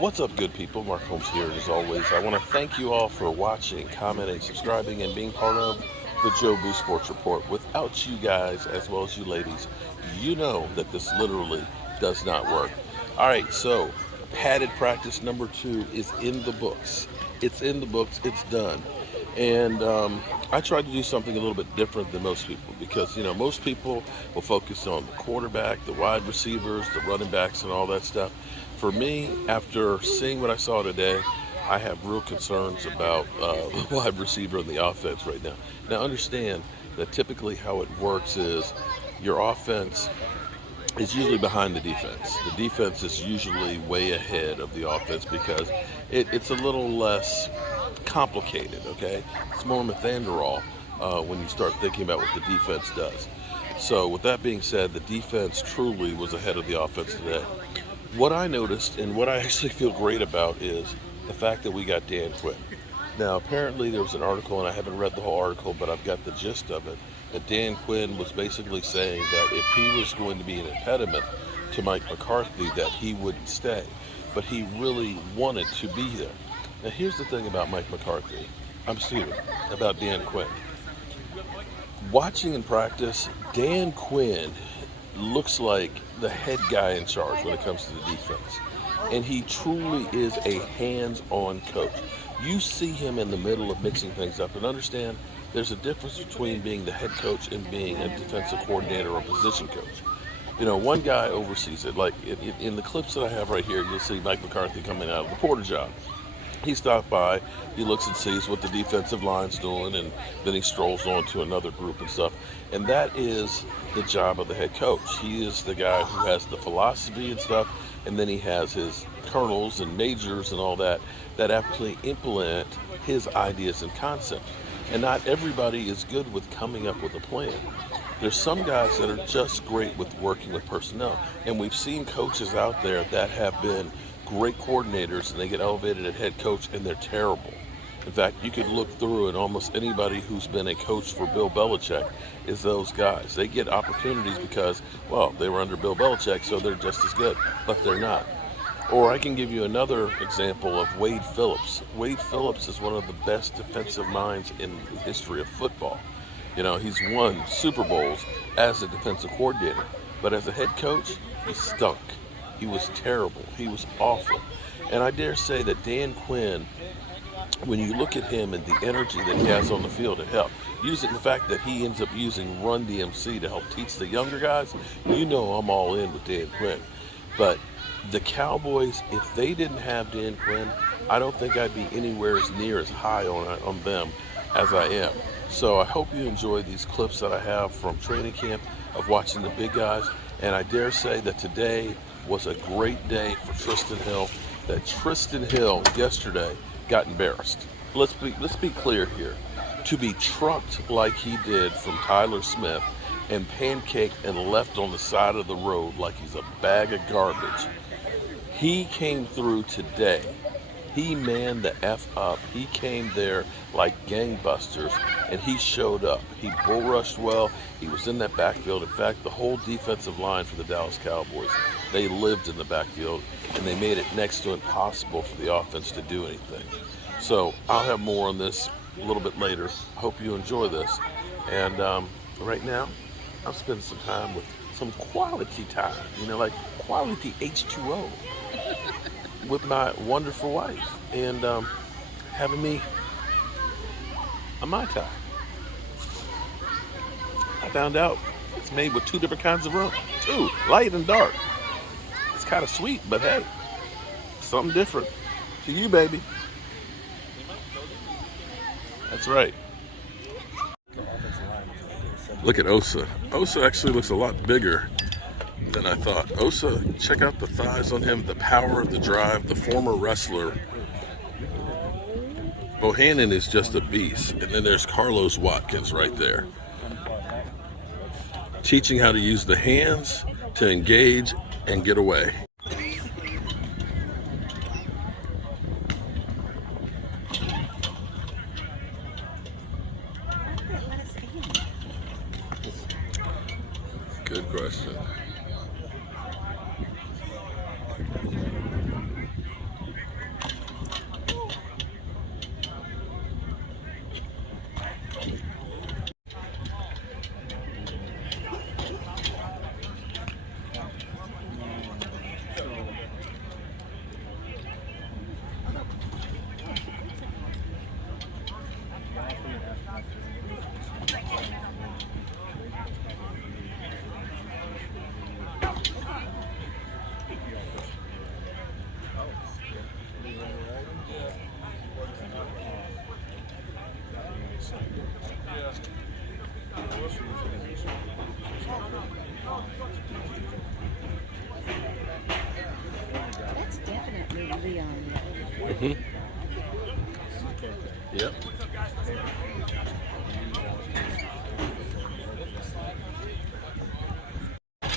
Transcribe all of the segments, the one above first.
What's up, good people? Mark Holmes here, as always. I want to thank you all for watching, commenting, subscribing, and being part of the Joe Boo Sports Report. Without you guys, as well as you ladies, you know that this literally does not work. All right, so padded practice number 2 is in the books. It's in the books. It's done. And I tried to do something a little bit different than most people because, most people will focus on the quarterback, the wide receivers, the running backs, and all that stuff. For me, after seeing what I saw today, I have real concerns about the wide receiver and the offense right now. Now, understand that typically how it works is your offense is usually behind the defense. The defense is usually way ahead of the offense because it's a little less complicated, okay? It's more Mathanderall when you start thinking about what the defense does. So with that being said, the defense truly was ahead of the offense today. What I noticed and what I actually feel great about is the fact that we got Dan Quinn. Now, apparently there was an article, and I haven't read the whole article, but I've got the gist of it, that Dan Quinn was basically saying that if he was going to be an impediment to Mike McCarthy, that he wouldn't stay. But he really wanted to be there. Now, here's the thing about Mike McCarthy. About Dan Quinn. Watching in practice, Dan Quinn looks like the head guy in charge when it comes to the defense. And he truly is a hands-on coach. You see him in the middle of mixing things up, and understand there's a difference between being the head coach and being a defensive coordinator or position coach. One guy oversees it. Like in the clips that I have right here, you'll see Mike McCarthy coming out of the Porter job. He stopped by, he looks and sees what the defensive line's doing, and then he strolls on to another group and stuff. And that is the job of the head coach. He is the guy who has the philosophy and stuff, and then he has his colonels and majors and all that actually implement his ideas and concepts. And not everybody is good with coming up with a plan. There's some guys that are just great with working with personnel. And we've seen coaches out there that have been great coordinators and they get elevated at head coach and they're terrible. In fact, you could look through and almost anybody who's been a coach for Bill Belichick is those guys. They get opportunities because, well, they were under Bill Belichick, so they're just as good, but they're not. Or I can give you another example of Wade Phillips. Wade Phillips is one of the best defensive minds in the history of football. He's won Super Bowls as a defensive coordinator, but as a head coach, he stunk. He was terrible. He was awful. And I dare say that Dan Quinn, when you look at him and the energy that he has on the field to help, using the fact that he ends up using Run DMC to help teach the younger guys, I'm all in with Dan Quinn. But the Cowboys, if they didn't have Dan Quinn, I don't think I'd be anywhere as near as high on them as I am. So I hope you enjoy these clips that I have from training camp of watching the big guys. And I dare say that today was a great day for Tristan Hill, that Tristan Hill yesterday got embarrassed. Let's be clear here. To be trucked like he did from Tyler Smith and pancaked and left on the side of the road like he's a bag of garbage. He came through today. He manned the F up. He came there like gangbusters, and he showed up. He bull rushed well. He was in that backfield. In fact, the whole defensive line for the Dallas Cowboys, they lived in the backfield, and they made it next to impossible for the offense to do anything. So I'll have more on this a little bit later. Hope you enjoy this. And right now, I'm spending some time with some quality time, like quality H2O with my wonderful wife, and having me a Mai Tai. I found out it's made with 2 different kinds of rum, 2, light and dark. It's kind of sweet, but hey, something different to you, baby. That's right. Look at Osa. Osa actually looks a lot bigger than I thought. Osa, check out the thighs on him, the power of the drive, the former wrestler. Bohannon is just a beast. And then there's Carlos Watkins right there. Teaching how to use the hands to engage and get away. Good question. Mm-hmm. Yep.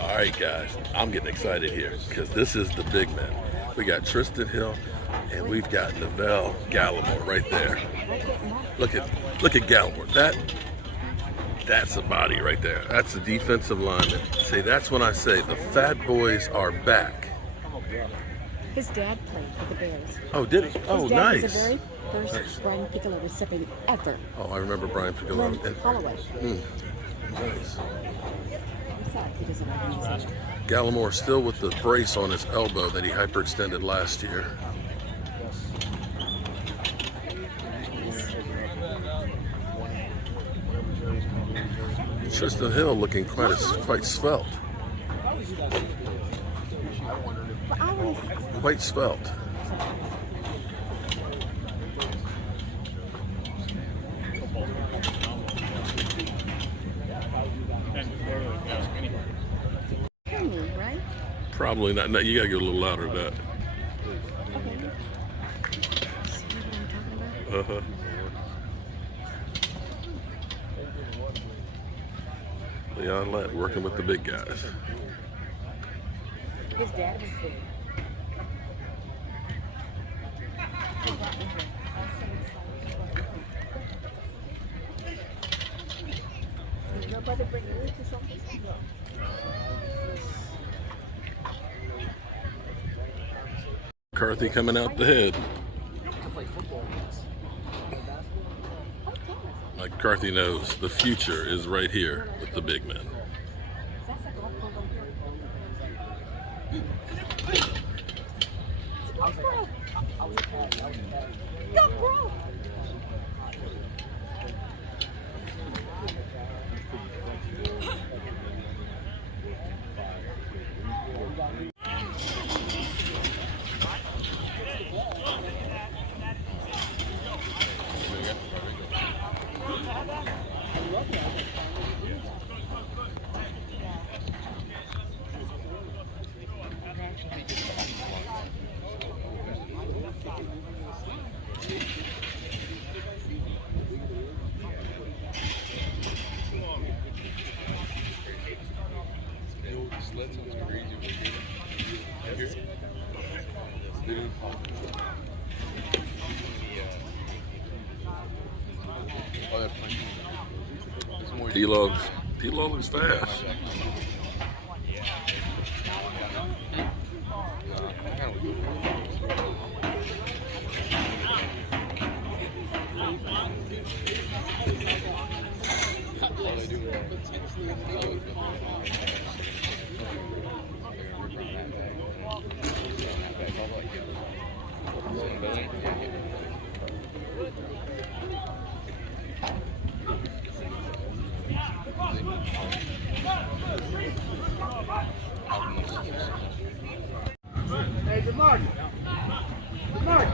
All right, guys, I'm getting excited here because this is the big man. We got Tristan Hill and we've got Neville Gallimore right there. Look at Gallimore. That's a body right there. That's a defensive lineman. See, that's when I say the fat boys are back. His dad played for the Bears. Oh, did he? Oh, His dad nice. was the very first Brian Piccolo recipient ever. Oh, I remember Brian Piccolo. Glenn Holloway. Nice. I'm sad he doesn't have music. Gallimore still with the brace on his elbow that he hyperextended last year. Tristan Hill looking quite svelte. Quite svelte. Right? Probably not. No, you gotta get a little louder than that. Uh-huh. Leon Lett working with the big guys. His dad was big. Did your brother bring you to something? McCarthy coming out the head. McCarthy knows the future is right here with the big men. D-Lo looks fast. Hey, good morning. Good morning.